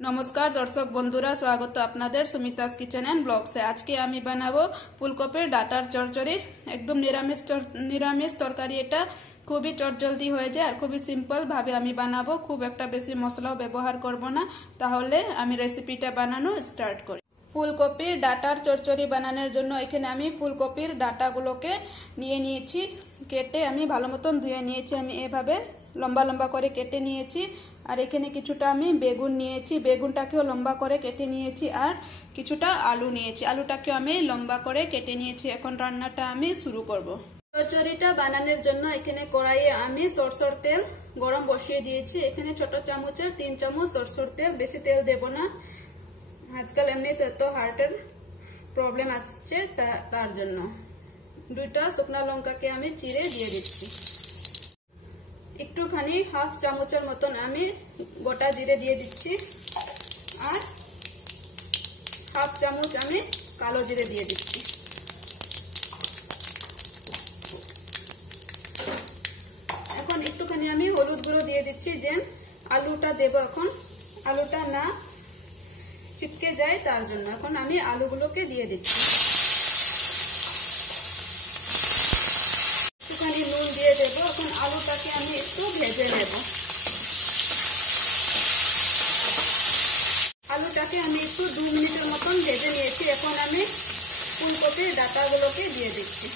नमस्कार दर्शक बंधुरा स्वागत आपनादेर सुमितास किचन एंड ब्लग्से। आज के आमी बनाबो फुलकपिर डाटार चरचड़ी। एकदम निरामिष तरकारी। एटा खूबी चटजलदी हो जाए और खूबी सिम्पल भावे आमी बानाबो। खूब एकटा बेशी मसलाओ व्यवहार करब ना। ताहले आमी रेसिपिटा बानानो स्टार्ट करी। फुलकपिर डाटार चरचड़ी बानाনোর জন্য এখানে আমি ফুলকপির ডাটাগুলোকে নিয়ে নিয়েছি। কেটে আমি ভালো মতন ধুয়ে নিয়েছি। আমি এভাবে লম্বা লম্বা করে কেটে নিয়েছি। আর এখানে কিছুটা আমি বেগুন নিয়েছি, বেগুনটাকেও লম্বা করে কেটে নিয়েছি। আর কিছুটা আলু নিয়েছি, আলুটাকেও আমি লম্বা করে কেটে নিয়েছি। এখন রান্নাটা আমি শুরু করব। চচ্চড়িটা বানানোর জন্য এখানে কড়াইয়ে আমি সরষের তেল গরম বসিয়ে দিয়েছি। এখানে ছোট চামচের 3 চামচ সরষের তেল, বেশি তেল দেব না। আজকাল এমনিতে তো হার্টের প্রবলেম আছে, তার জন্য 2টা শুকনো লঙ্কাকে আমি চিড়ে দিয়ে দিচ্ছি। একটুখানি হাফ চামচের মতন আমি গোটা জিরে দিয়ে দিচ্ছি। আর হাফ চামচ আমি কালো জিরে দিয়ে দিচ্ছি। এখন একটুখানি আমি হলুদ গুঁড়ো দিয়ে দিচ্ছি। দেন আলুটা দেব। এখন আলুটা না চিপকে যায় তার জন্য এখন আমি আলুগুলোকে দিয়ে দিচ্ছি। একটুখানি নুন দিয়ে দেব। এখন আলুটাকে আমি একটু ভেজে নেব। আলুটাকে আমি একটু 2 মিনিটের মতন ভেজে নিয়েছি। এখন আমি ফুলকপির ডাটাগুলোকে দিয়ে দিচ্ছি।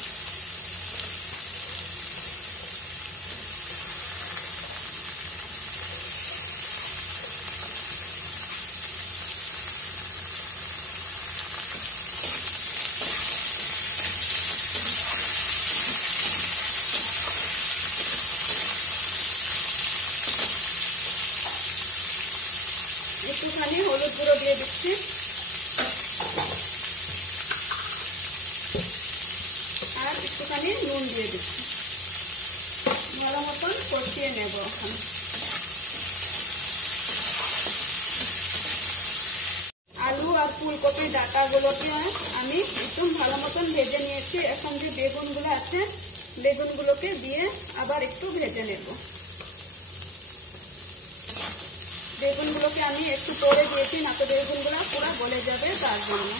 একটুখানি হলুদ গুঁড়ো দিয়ে দিচ্ছি। আর একটুখানি নুন দিয়ে দিচ্ছি। ভালো মতন কষিয়ে নেব। এখন আলু আর ফুলকপির ডাটাগুলোকে আমি একদম ভালো মতন ভেজে নিয়েছি। এখন যে বেগুনগুলো আছে বেগুনগুলোকে দিয়ে আবার একটু ভেজে নেব। বেগুনগুলোকে আমি একটু পরে দিয়েছি, না তো বেগুনগুলো পুরো গলে যাবে, তার জন্য।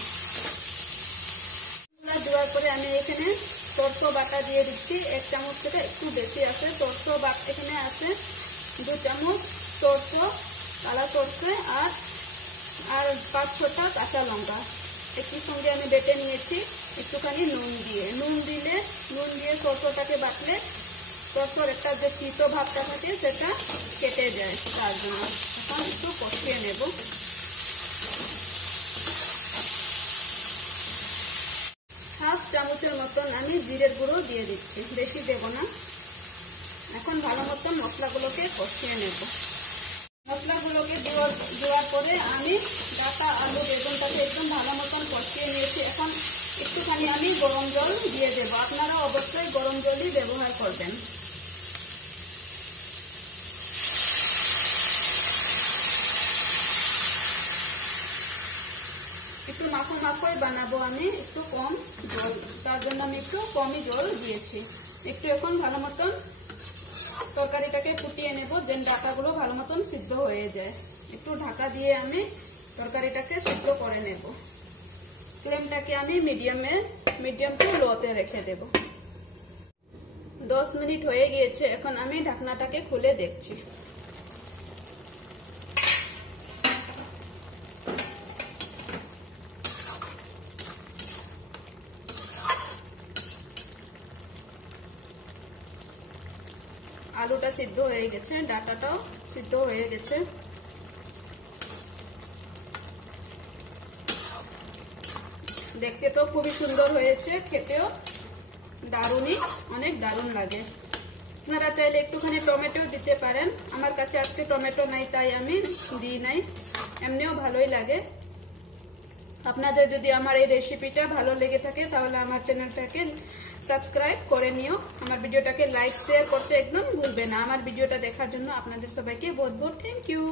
দেওয়ার পরে আমি এখানে সরষে বাটা দিয়ে দিচ্ছি। 1 চামচ থেকে একটু বেশি আছে সরষে বাটা। এখানে আছে 2 চামচ সরষে, কালা সরষে আর 5-6টা কাঁচা লঙ্কা একই সঙ্গে আমি বেটে নিয়েছি। একটুখানি নুন দিয়ে সরষেটাকে বাটলে সরষের একটা যে তিতো ভাবটা থাকে সেটা কেটে যায়, তার জন্য এখন একটু কষিয়ে নেব। হাফ চামচের মতন আমি জিরের গুঁড়ো দিয়ে দিচ্ছি, বেশি দেব না। এখন ভালো মতন মশলাগুলোকে কষিয়ে নেব। মশলাগুলোকে দেওয়ার পরে আমি ডাটা আলু বেগুনটাকে একদম ভালো মতন কষিয়ে নিয়েছি। এখন একটুখানি আমি গরম জল দিয়ে দেব। আপনারা অবশ্যই গরম জলই ব্যবহার করবেন। একটু মাখোই বানাবো আমি, একটু কম জল, তার জন্য আমি একটু কমই জল দিয়েছি। একটু এখন ভালো মতন তরকারিটাকে ফুটিয়ে নেব, যেন ডাটাগুলো ভালো মতন সিদ্ধ হয়ে যায়। একটু ঢাকা দিয়ে আমি তরকারিটাকে সিদ্ধ করে নেব। ফ্লেমটাকে আমি মিডিয়াম টু লোতে রেখে দেব। 10 মিনিট হয়ে গিয়েছে। এখন আমি ঢাকনাটাকে খুলে দেখছি। আলুটা সিদ্ধ হয়ে গেছে, ডাটাটাও সিদ্ধ হয়ে গেছে। দেখতে তো খুবই সুন্দর হয়েছে, খেতেও অনেক দারুণ লাগে। আপনারা চাইলে একটুখানি টমেটো দিতে পারেন। আমার কাছে আজকে টমেটো নাই, তাই আমি দিই নাই। এমনিও ভালোই লাগে। আপনাদের যদি আমার এই রেসিপিটা ভালো লেগে থাকে তাহলে আমার চ্যানেলটাকে সাবস্ক্রাইব করে নিও। আমার ভিডিওটাকে লাইক শেয়ার করতে একদম ভুলবেন না। আমার ভিডিওটা দেখার জন্য আপনাদের সবাইকে বহুত বহুত থ্যাংক ইউ।